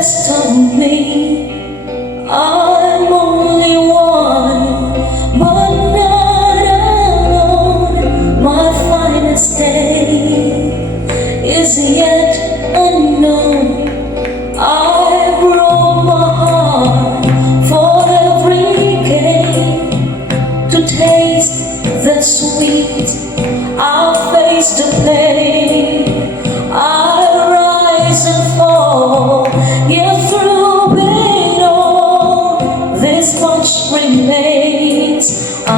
best of me. I'm only one, but not alone. My finest day is yet unknown. I broke my heart for every game to taste the sweet. I'll face the pain. I rise and fall, yet through it all, this much remains. I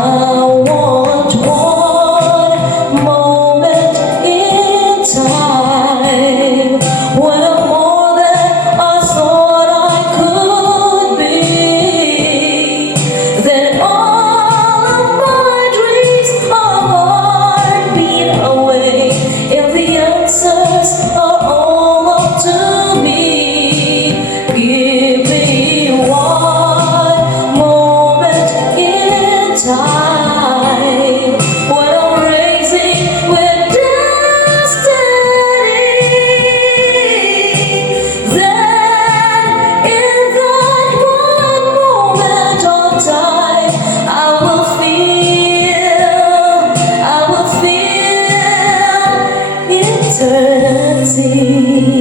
want one moment in time when I'm more than I thought I could be. Then all of my dreams are beat away, and the answers are all up to me. Give me one moment in time when I'm racing with destiny. Then in that one moment of time, I will feel eternity.